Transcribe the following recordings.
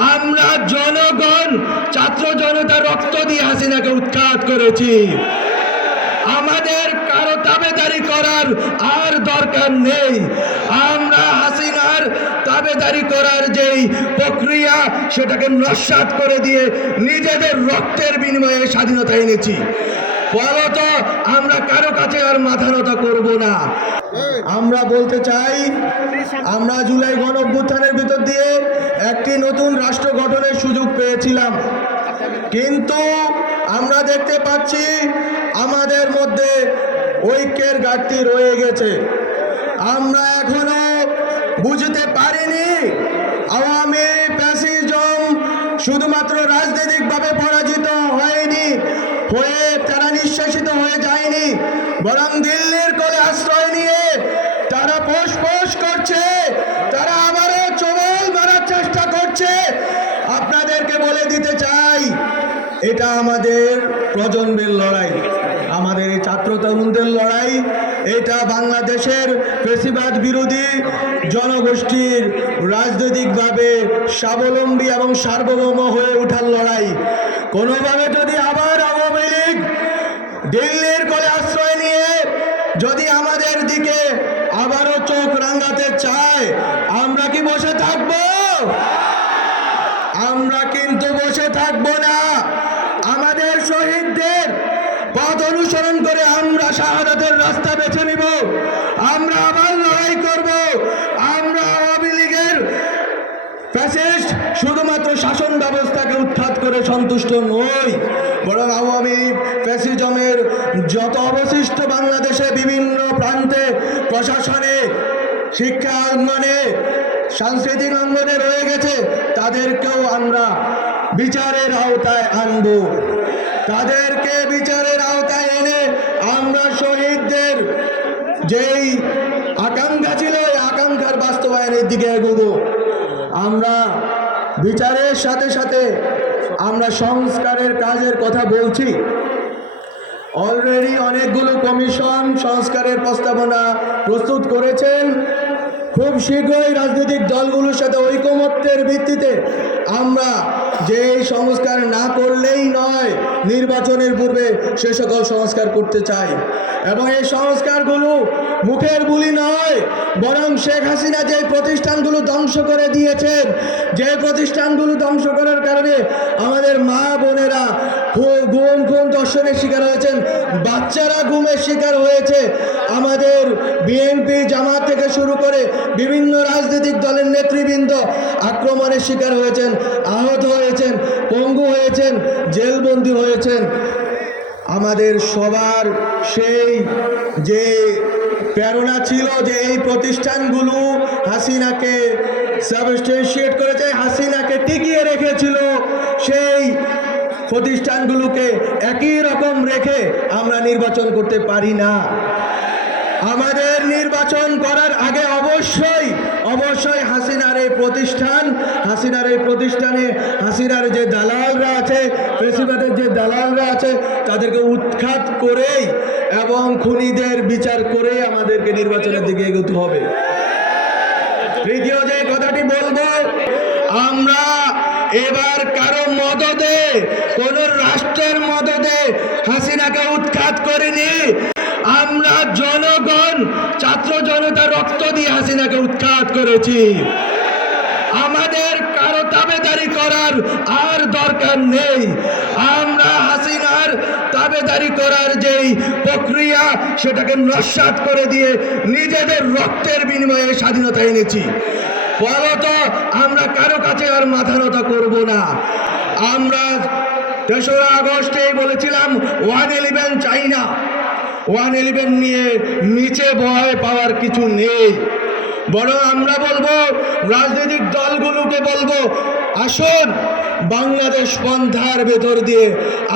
আমরা জনগণ, ছাত্র জনতা রক্ত দিয়ে হাসিনাকে উৎখাত করেছি। আমাদের কারও দাবেদারি করার আর দরকার নেই। আমরা হাসিনার দাবেদারি করার যেই প্রক্রিয়া, সেটাকে নস্বাত করে দিয়ে নিজেদের রক্তের বিনিময়ে স্বাধীনতা এনেছি। ফলত আমরা কারও কাছে আর মাথা নত করব না। আমরা বলতে চাই, আমরা জুলাই গণ অভ্যুত্থানের ভিতর দিয়ে একটি নতুন রাষ্ট্র গঠনের সুযোগ পেয়েছিলাম। কিন্তু আমরা দেখতে পাচ্ছি, আমাদের মধ্যে ঐক্যের ঘাটতি রয়ে গেছে। আমরা এখনও বুঝতে পারিনি, আওয়ামী প্যাসিজম শুধুমাত্র রাজনৈতিকভাবে পরাজিত হয়নি হয়ে তারা নিঃশ্বাসিত হয়ে যায়নি বরং দিল্লির কোলে আশ্রয় নিয়ে তারা পোষ পোষ করছে, তারা আবারও চবল মারার চেষ্টা করছে। আপনাদেরকে বলে দিতে চাই, এটা আমাদের প্রজন্মের লড়াই, আমাদের এই ছাত্র তরুণদের লড়াই, এটা বাংলাদেশের পেশিবাদ বিরোধী জনগোষ্ঠীর রাজনৈতিকভাবে স্বাবলম্বী এবং সার্বভৌম হয়ে ওঠার লড়াই। কোনোভাবে যদি আবার আওয়ামী লীগ দিল্লির কোলে যদি আমাদের দিকে আবারও চোখ রাঙাতে চায়, আমরা কি বসে থাকব? আমরা কিন্তু বসে থাকব না। আমাদের শহীদদের পথ অনুসরণ করে আমরা শাহাদাতের রাস্তা বেছে নিব। আমরা আবার লড়াই করব। আমরা আওয়ামী লীগের শুধুমাত্র শাসন ব্যবস্থাকে উৎখাত করে সন্তুষ্ট নই। বরং আওয়ামী ফ্যাসিজমের যত অবশিষ্ট বাংলাদেশে বিভিন্ন প্রান্তে প্রশাসনে, শিক্ষা অঙ্গনে সাংস্কৃতিক অঙ্গনে রয়ে গেছে, তাদেরকেও আমরা বিচারের আওতায় আনব। তাদেরকে বিচারের আওতায় এনে আমরা শহীদদের যেই আকাঙ্ক্ষা ছিল, এই আকাঙ্ক্ষার বাস্তবায়নের দিকে এগোব। আমরা বিচারের সাথে সাথে আমরা সংস্কারের কাজের কথা বলছি। অলরেডি অনেকগুলো কমিশন সংস্কারের প্রস্তাবনা প্রস্তুত করেছেন। খুব শীঘ্রই রাজনৈতিক দলগুলোর সাথে ঐকমত্যের ভিত্তিতে আমরা যে এই সংস্কার না করলেই নয়, নির্বাচনের পূর্বে সে সকল সংস্কার করতে চাই এবং এই সংস্কারগুলো মুখের বুলি নয়, বরং শেখ হাসিনা যে প্রতিষ্ঠানগুলো ধ্বংস করে দিয়েছেন, যে প্রতিষ্ঠানগুলো ধ্বংস করার কারণে আমাদের মা বোনেরা গুম খুন দর্শনের শিকার হয়েছেন, বাচ্চারা গুমের শিকার হয়েছে। আমাদের বিএনপি জামাত থেকে শুরু করে বিভিন্ন রাজনৈতিক দলের নেতৃবৃন্দ আক্রমণের শিকার হয়েছেন, আহত হয়েছেন পঙ্গু হয়েছেন জেলবন্দি হয়েছেন আমাদের সবার সেই যে প্রেরণা ছিল যে এই প্রতিষ্ঠানগুলো হাসিনাকে সাবস্টেন্সিয়েট করেছে, হাসিনাকে টিকিয়ে রেখেছিল, সেই প্রতিষ্ঠানগুলোকে একই রকম রেখে আমরা নির্বাচন করতে পারি না। আমাদের নির্বাচন করার আগে অবশ্যই অবশ্যই হাসিনার এই প্রতিষ্ঠান, হাসিনার এই প্রতিষ্ঠানে হাসিনার যে দালালরা আছে পেশিবাদের যে দালালরা আছে, তাদেরকে উৎখাত করেই এবং খুনিদের বিচার করে আমাদেরকে নির্বাচনের দিকে এগোতে হবে। তৃতীয় যে কথাটি বলব, আমরা এবার কারও মদদে, কোন রাষ্ট্রের মদদে হাসিনাকে উৎখাত করিনি। আমরা জনগণ ছাত্র জনতা রক্ত দিয়ে হাসিনাকে উৎখাত করেছি। আমাদের কারও তাবেদারি করার আর দরকার নেই। আমরা হাসিনার দাবেদারি করার যেই প্রক্রিয়া, সেটাকে নস্বাত করে দিয়ে নিজেদের রক্তের বিনিময়ে স্বাধীনতা এনেছি। ফলত আমরা কারও কাছে আর মাথা নত করব না। আমরা তেসরা আগস্টেই বলেছিলাম, ওয়ান ইলেভেন চাই না ওয়ান ইলেভেন নিয়ে নিচে ভয় পাওয়ার কিছু নেই। বরং আমরা বলব, রাজনৈতিক দলগুলোকে বলব, আসুন, বাংলাদেশ পন্থার ভেতর দিয়ে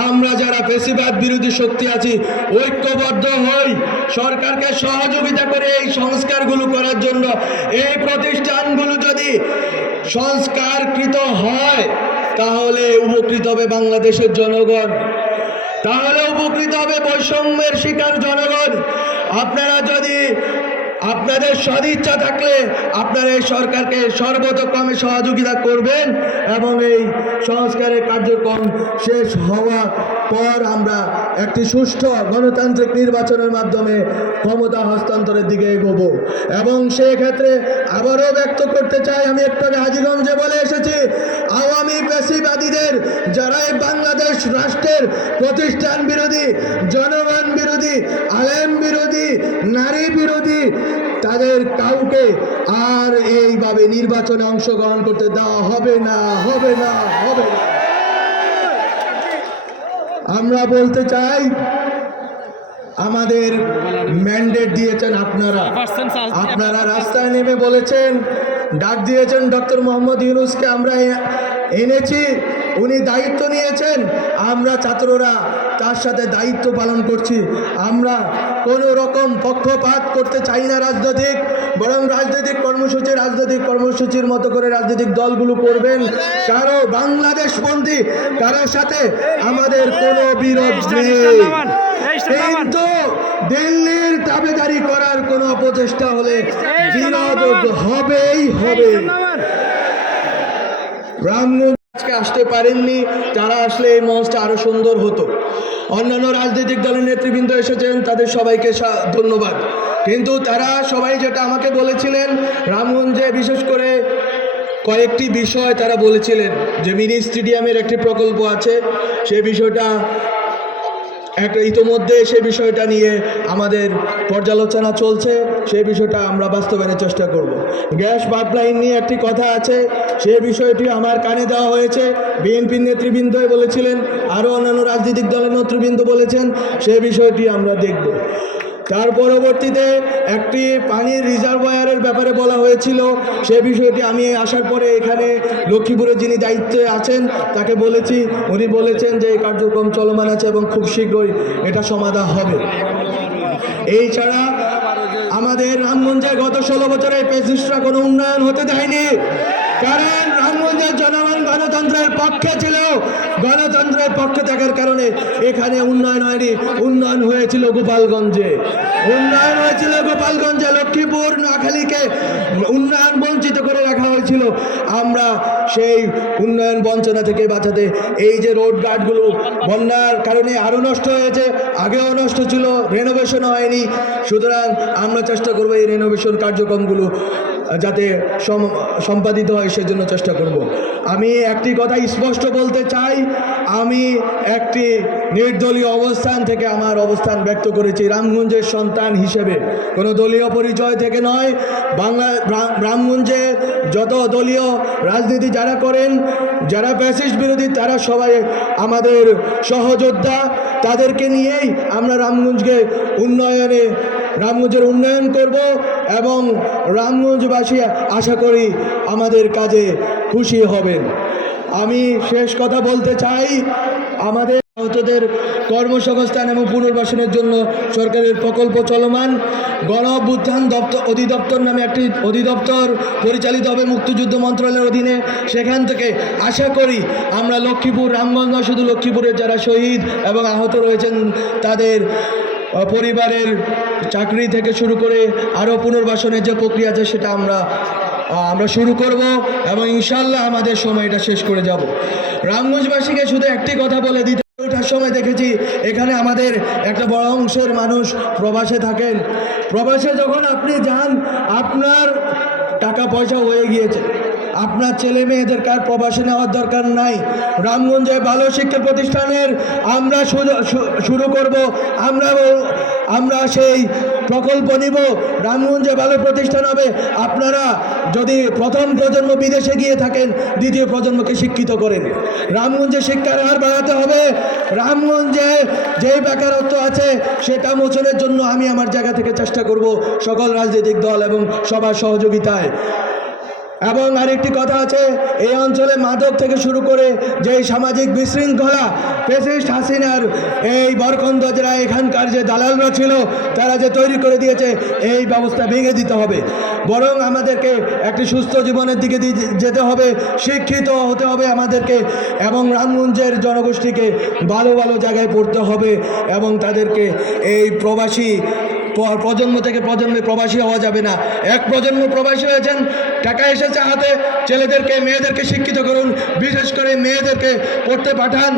আমরা যারা পেশিবাদ বিরোধী শক্তি আছি, ঐক্যবদ্ধ হই। সরকারকে সহযোগিতা করে এই সংস্কারগুলো করার জন্য এই প্রতিষ্ঠানগুলো যদি সংস্কারকৃত হয়, তাহলে উপকৃত হবে বাংলাদেশের জনগণ। তাহলে উপকৃত হবে বৈষম্যের শিকার জনগণ। আপনারা যদি আপনাদের সদিচ্ছা থাকলে আপনারা এই সরকারকে সর্বতক্রমে সহযোগিতা করবেন এবং এই সংস্কারের কার্যক্রম শেষ হওয়া পর আমরা একটি সুষ্ঠু গণতান্ত্রিক নির্বাচনের মাধ্যমে ক্ষমতা হস্তান্তরের দিকে এগোব। এবং সেক্ষেত্রে আবারও ব্যক্ত করতে চাই, আমি একটু হাজিগঞ্জে বলে এসেছি, আওয়ামী পেশিবাদীদের যারা এই বাংলাদেশ রাষ্ট্রের প্রতিষ্ঠান বিরোধী, জনগণ বিরোধী, আলেম বিরোধী, নারী বিরোধী তাদের কাউকে আর এইভাবে নির্বাচনে অংশগ্রহণ করতে দেওয়া হবে না হবে না হবে না। আমরা বলতে চাই, আমাদের ম্যান্ডেট দিয়েছেন আপনারা। আপনারা রাস্তায় নেমে বলেছেন, ডাক দিয়েছেন ডক্টর মোহাম্মদ ইউনুসকে। আমরা এনেছি উনি দায়িত্ব নিয়েছেন আমরা ছাত্ররা তার সাথে দায়িত্ব পালন করছি। আমরা কোনো রকম পক্ষপাত করতে চাই না রাজনৈতিক বরং রাজনৈতিক কর্মসূচি রাজনৈতিক কর্মসূচির মতো করে রাজনৈতিক দলগুলো করবেন। কারও বাংলাদেশ বাংলাদেশপন্থী কারোর সাথে আমাদের কোনো বিরোধ নেই। কিন্তু দিল্লির দাবিদারি করার কোনো প্রচেষ্টা হলে বিরোধ হবেই হবে রামগঞ্জ আজকে আসতে পারেননি, তারা আসলে এই মঞ্চটা আরও সুন্দর হতো। অন্যান্য রাজনৈতিক দলের নেতৃবৃন্দ এসেছেন, তাদের সবাইকে ধন্যবাদ। কিন্তু তারা সবাই যেটা আমাকে বলেছিলেন রামগঞ্জে বিশেষ করে কয়েকটি বিষয় তারা বলেছিলেন, যে মিনি স্টেডিয়ামের একটি প্রকল্প আছে, সে বিষয়টা একটা ইতোমধ্যে সে বিষয়টা নিয়ে আমাদের পর্যালোচনা চলছে সেই বিষয়টা আমরা বাস্তবায়নের চেষ্টা করব। গ্যাস পাইপলাইন নিয়ে একটি কথা আছে, সে বিষয়টি আমার কানে দেওয়া হয়েছে। বিএনপির নেতৃবৃন্দই বলেছিলেন, আরও অন্যান্য রাজনৈতিক দলের নেতৃবৃন্দ বলেছেন, সে বিষয়টি আমরা দেখব। তার পরবর্তীতে একটি পানির রিজার্ভয়ারের ব্যাপারে বলা হয়েছিল। সে বিষয়টি আমি আসার পরে এখানে লক্ষ্মীপুরে যিনি দায়িত্বে আছেন, তাকে বলেছি। উনি বলেছেন যে এই কার্যক্রম চলমান আছে এবং খুব শীঘ্রই এটা সমাধান হবে। এই ছাড়া আমাদের রামগঞ্জে গত ষোলো বছরে পেসিস্টরা কোনো উন্নয়ন হতে দেয়নি। কারণ রামগঞ্জের গণতন্ত্রের পক্ষে ছিল। গণতন্ত্রের পক্ষে থাকার কারণে এখানে উন্নয়ন হয়নি। উন্নয়ন হয়েছিল গোপালগঞ্জে। উন্নয়ন হয়েছিল গোপালগঞ্জে, লক্ষ্মীপুর, নোয়াখালীকে উন্নয়ন বঞ্চিত করে রাখা হয়েছিল। আমরা সেই উন্নয়ন বঞ্চনা থেকে বাঁচাতে এই যে রোড গার্ডগুলো বন্যার কারণে আরও নষ্ট হয়েছে, আগেও নষ্ট ছিল রেনোভেশন হয়নি। সুতরাং আমরা চেষ্টা করব এই রেনোভেশন কার্যক্রমগুলো যাতে সম- সম্পাদিত হয়, সেজন্য চেষ্টা করব। আমি একটি কথা স্পষ্ট বলতে চাই। আমি একটি নির্দলীয় অবস্থান থেকে আমার অবস্থান ব্যক্ত করেছি। রামগঞ্জের সন্তান হিসেবে। কোনো দলীয় পরিচয় থেকে নয়। বাংলা রামগঞ্জে যত দলীয় রাজনীতি যারা করেন, যারা ফ্যাসিস্ট বিরোধী, তারা সবাই আমাদের সহযোদ্ধা। তাদেরকে নিয়েই আমরা রামগঞ্জকে উন্নয়নে, রামগঞ্জের উন্নয়ন করব। এবং রামগঞ্জবাসী আশা করি আমাদের কাজে খুশি হবেন। আমি শেষ কথা বলতে চাই, আমাদের আহতদের কর্মসংস্থান এবং পুনর্বাসনের জন্য সরকারের প্রকল্প চলমান। গণ অভ্যুত্থান দপ্তর, অধিদপ্তর নামে একটি অধিদপ্তর পরিচালিত হবে মুক্তিযুদ্ধ মন্ত্রণালয়ের অধীনে। সেখান থেকে আশা করি আমরা লক্ষ্মীপুর, রামগঞ্জ নয়, শুধু লক্ষ্মীপুরের যারা শহীদ এবং আহত রয়েছেন, তাদের পরিবারের চাকরি থেকে শুরু করে আরও পুনর্বাসনের যে প্রক্রিয়া আছে সেটা আমরা আমরা শুরু করব এবং ইনশাল্লাহ আমাদের সময়টা শেষ করে যাব। রামগঞ্জবাসীকে শুধু একটি কথা বলে দিতে ওঠার সময় দেখেছি এখানে আমাদের একটা বড় অংশের মানুষ প্রবাসে থাকেন। প্রবাসে যখন আপনি যান, আপনার টাকা পয়সা হয়ে গিয়েছে। আপনার ছেলে মেয়েদের কার প্রবাসে নেওয়ার দরকার নাই? রামগঞ্জে ভালো শিক্ষা প্রতিষ্ঠানের আমরা শুরু- করব, আমরা আমরা সেই প্রকল্প নিব, রামগঞ্জে ভালো প্রতিষ্ঠান হবে। আপনারা যদি প্রথম প্রজন্ম বিদেশে গিয়ে থাকেন, দ্বিতীয় প্রজন্মকে শিক্ষিত করেন। রামগঞ্জে শিক্ষার হার বাড়াতে হবে। রামগঞ্জে যেই বেকারত্ব আছে, সেটা মোচনের জন্য আমি আমার জায়গা থেকে চেষ্টা করব সকল রাজনৈতিক দল এবং সবার সহযোগিতায়। এবং আরেকটি কথা আছে, এই অঞ্চলে মাদক থেকে শুরু করে যে সামাজিক বিশৃঙ্খলা পেসিস্ট হাসিনার এই বরকন্দ যারা এখানকার যে দালালরা ছিল, তারা যে তৈরি করে দিয়েছে, এই ব্যবস্থা ভেঙে দিতে হবে। বরং আমাদেরকে একটি সুস্থ জীবনের দিকে যেতে হবে, শিক্ষিত হতে হবে আমাদেরকে, এবং রামগঞ্জের জনগোষ্ঠীকে ভালো ভালো জায়গায় পড়তে হবে, এবং তাদেরকে এই প্রবাসী প্রজন্ম থেকে প্রজন্মে প্রবাসী হওয়া যাবে না। এক প্রজন্ম প্রবাসী হয়েছেন, টাকা এসেছে হাতে, ছেলেদেরকে, মেয়েদেরকে শিক্ষিত করুন, বিশেষ করে মেয়েদেরকে পড়তে পাঠান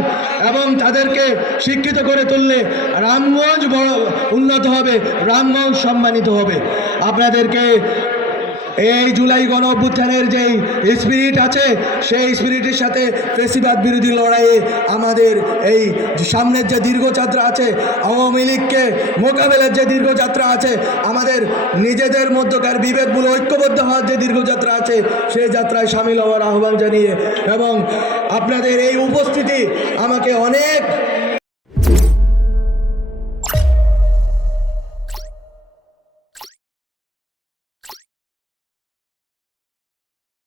এবং তাদেরকে শিক্ষিত করে তুললে রামগঞ্জ বড় উন্নত হবে, রামগঞ্জ সম্মানিত হবে। আপনাদেরকে এই জুলাই গণ অভ্যুত্থানের যেই স্পিরিট আছে, সেই স্পিরিটের সাথে ফেসিবাদ বিরোধী লড়াইয়ে আমাদের এই সামনের যে দীর্ঘযাত্রা আছে, আওয়ামী লীগকে মোকাবেলার যে দীর্ঘযাত্রা আছে, আমাদের নিজেদের মধ্যকার বিভেদগুলো ঐক্যবদ্ধ হওয়ার যে দীর্ঘযাত্রা আছে সেই যাত্রায় সামিল হওয়ার আহ্বান জানিয়ে এবং আপনাদের এই উপস্থিতি আমাকে অনেক